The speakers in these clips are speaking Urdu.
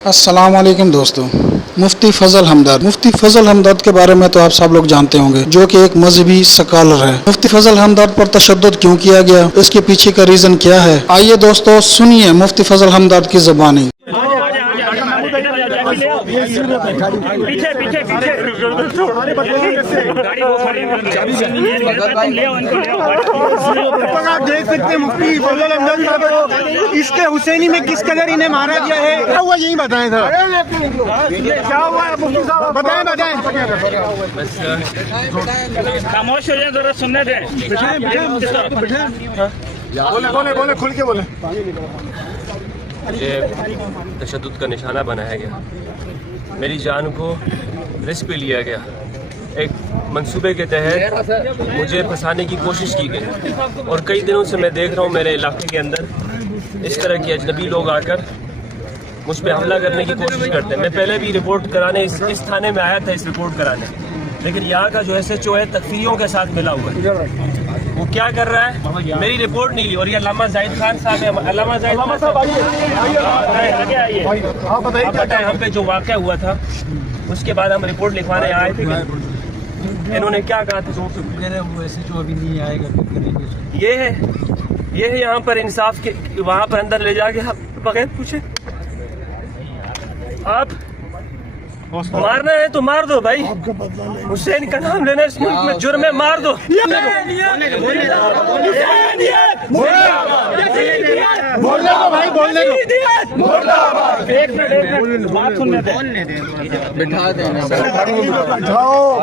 السلام علیکم دوستو، مفتی فضل حمداد کے بارے میں تو آپ سب لوگ جانتے ہوں گے، جو کہ ایک مذہبی سکالر ہے۔ مفتی فضل حمداد پر تشدد کیوں کیا گیا، اس کے پیچھے کا ریزن کیا ہے، آئیے دوستو سنیے مفتی فضل حمداد کی زبانی۔ آپ دیکھ سکتے ہیں مفتی فضل حمداد صاحب اس کے حسینی میں کس قدر انہیں مارا گیا ہے، کیا ہوا یہی بتائیں سر، کیا ہوا ہے مفتی صاحب، بتائیں خاموش ہو جائیں، ذرا سننے دیں۔ بولے کھل کے بولے۔ مجھے تشدد کا نشانہ بنایا گیا، میری جان کو رسک پہ لیا گیا، ایک منصوبے کے تحت مجھے پھنسانے کی کوشش کی گئی، اور کئی دنوں سے میں دیکھ رہا ہوں میرے علاقے کے اندر اس طرح کے اجنبی لوگ آ کر مجھ پہ حملہ کرنے کی کوشش کرتے ہیں۔ میں پہلے بھی رپورٹ کرانے اس تھانے میں آیا تھا اس رپورٹ کرانے، لیکن یہاں کا جو SHO ہے تکفیریوں کے ساتھ ملا ہوا ہے۔ وہ کیا کر رہا ہے، میری رپورٹ نہیں لی، اور یہ علامہ زاہد خان صاحب ہے، علامہ زاہد خان صاحب بتائیں ہم پہ جو واقعہ ہوا تھا، اس کے بعد ہم رپورٹ لکھوانے آئے تھے، انہوں نے کیا کہا تھا، وہ ایسے جو ابھی نہیں آئے گا، یہ ہے یہاں پر انصاف کے، وہاں پر اندر لے جا کے بغیر پوچھے آپ مارنا ہے تو مار دو بھائی، حسین کا نام لینا اس ملک میں جرم ہے، مار دو۔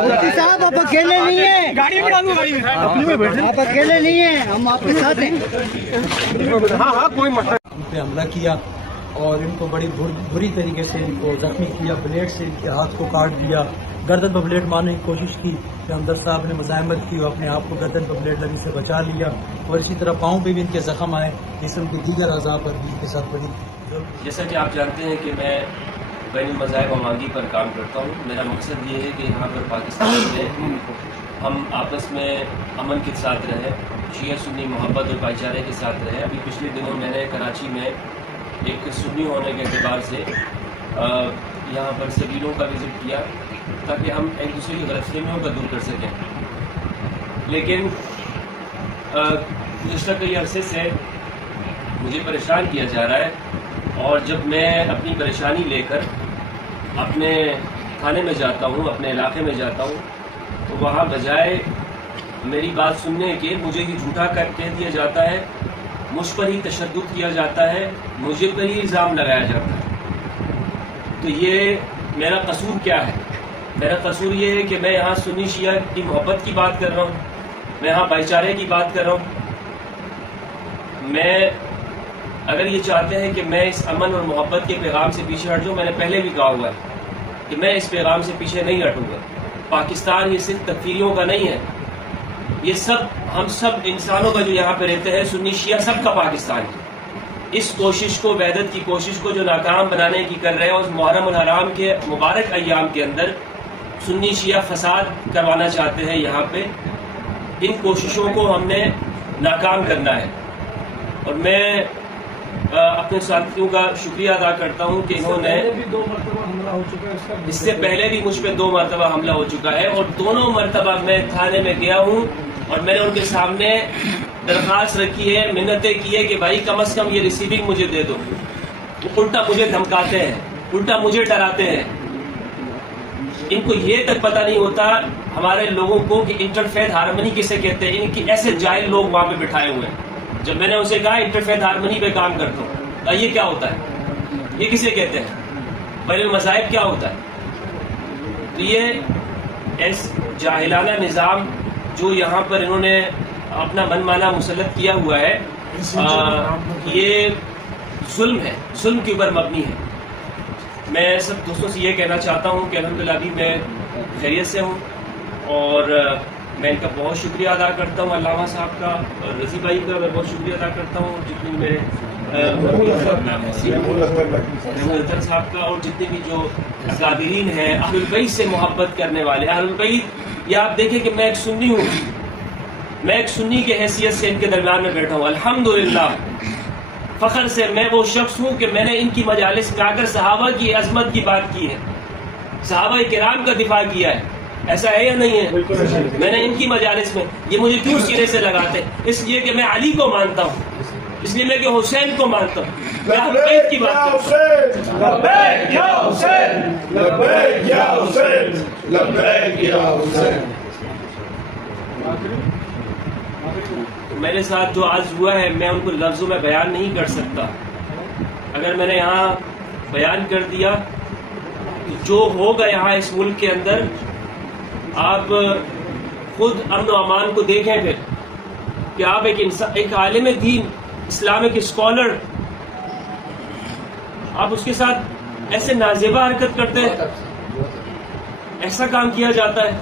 مفتی صاحب آپ اکیلے نہیں ہیں، آپ اکیلے نہیں ہیں، ہم آپ کے ساتھ ہیں۔ ان پہ حملہ کیا اور ان کو بڑی بری طریقے سے ان کو زخمی کیا، بلیڈ سے ان کے ہاتھ کو کاٹ دیا، گردن پر بلیڈ مارنے کی کوشش کی، کہ ہمدرد صاحب نے مزاحمت کی اور اپنے آپ کو گردن پر بلیڈ لگنے سے بچا لیا، اور اسی طرح پاؤں پہ بھی ان کے زخم آئے، جسم کے دیگر اعضاء پر بھی ان کے ساتھ بڑی۔ جیسا کہ آپ جانتے ہیں کہ میں بین المذاہب امانگی پر کام کرتا ہوں، میرا مقصد یہ ہے کہ یہاں پر پاکستان میں ہم آپس میں امن کے ساتھ رہیں، شیعہ سنی محبت اور بھائی چارے کے ساتھ رہیں۔ ابھی پچھلے دنوں میں نے کراچی میں ایک سنی ہونے کے اعتبار سے یہاں پر سبیلوں کا وزٹ کیا، تاکہ ہم ایک دوسرے کی غلط فہمیوں کو دور کر سکیں، لیکن گزشتہ کئی عرصے سے مجھے پریشان کیا جا رہا ہے، اور جب میں اپنی پریشانی لے کر اپنے تھانے میں جاتا ہوں، اپنے علاقے میں جاتا ہوں، تو وہاں بجائے میری بات سننے کے مجھے ہی جھوٹا کہہ دیا جاتا ہے، مجھ پر ہی تشدد کیا جاتا ہے، مجھے پر ہی الزام لگایا جاتا ہے۔ تو یہ میرا قصور کیا ہے؟ میرا قصور یہ ہے کہ میں یہاں سنی شیعہ کی محبت کی بات کر رہا ہوں، میں یہاں بھائی چارے کی بات کر رہا ہوں۔ میں اگر یہ چاہتے ہیں کہ میں اس امن اور محبت کے پیغام سے پیچھے ہٹ جاؤں، میں نے پہلے بھی کہا ہوا ہے کہ میں اس پیغام سے پیچھے نہیں ہٹوں گا۔ پاکستان یہ صرف تکفیریوں کا نہیں ہے، یہ سب ہم سب انسانوں کا جو یہاں پہ رہتے ہیں، سنی شیعہ سب کا پاکستان ہے۔ اس کوشش کو، وحدت کی کوشش کو جو ناکام بنانے کی کر رہے ہیں، اور محرم الحرام کے مبارک ایام کے اندر سنی شیعہ فساد کروانا چاہتے ہیں یہاں پہ، ان کوششوں کو ہم نے ناکام کرنا ہے۔ اور میں اپنے ساتھیوں کا شکریہ ادا کرتا ہوں کہ انہوں نے، اس سے پہلے بھی مجھ پہ 2 مرتبہ حملہ ہو چکا ہے، اور دونوں مرتبہ میں تھانے میں گیا ہوں، اور میں نے ان کے سامنے درخواست رکھی ہے، منتیں کی ہے کہ بھائی کم از کم یہ ریسیونگ مجھے دے دو۔ وہ الٹا مجھے دھمکاتے ہیں، الٹا مجھے ڈراتے ہیں۔ ان کو یہ تک پتہ نہیں ہوتا ہمارے لوگوں کو کہ انٹرفیتھ ہارمنی کسے کہتے ہیں، ان کی ایسے جاہل لوگ وہاں پہ بٹھائے ہوئے ہیں۔ جب میں نے اسے کہا انٹرفیتھ ہارمنی پہ کام کرتا ہوں، یہ کیا ہوتا ہے، یہ کسے کہتے ہیں، بین المذاہب کیا ہوتا ہے؟ تو یہ اس جاہلانہ نظام جو یہاں پر انہوں نے اپنا من مانا مسلط کیا ہوا ہے، یہ ظلم ہے، ظلم کے اوپر مبنی ہے۔ میں سب دوستوں سے یہ کہنا چاہتا ہوں کہ الحمدللہ ابھی میں خیریت سے ہوں، اور میں ان کا بہت شکریہ ادا کرتا ہوں، علامہ صاحب کا اور رضی بھائی کا میں بہت شکریہ ادا کرتا ہوں، جتنے میرے محمد صاحب کا، اور جتنے بھی جو زائرین ہیں اہل البیت سے محبت کرنے والے اہل البیت۔ یہ آپ دیکھیں کہ میں ایک سنی ہوں، میں ایک سنی کی حیثیت سے ان کے درمیان میں بیٹھا ہوں، الحمدللہ فخر سے میں وہ شخص ہوں کہ میں نے ان کی مجالس میں آ کر صحابہ کی عظمت کی بات کی ہے، صحابہ کرام کا دفاع کیا ہے. ایسا ہے یا نہیں ہے؟ میں نے ان کی مجالس میں، یہ مجھے کیوں سینے سے لگاتے؟ اس لیے کہ میں علی کو مانتا ہوں، اس لیے میں کہ حسین کو مانتا ہوں، میں اہل بیت کی بات کرتا ہوں. لبیک یا حسین، لبیک یا حسین، لبیک یا حسین. میرے ساتھ جو آج ہوا ہے میں ان کو لفظوں میں بیان نہیں کر سکتا. اگر میں نے یہاں بیان کر دیا تو جو ہوگا یہاں اس ملک کے اندر، آپ خود امن و امان کو دیکھیں پھر کہ آپ ایک عالم دین، اسلامک اسکالر، آپ اس کے ساتھ ایسے نازیبہ حرکت کرتے ہیں، ایسا کام کیا جاتا ہے.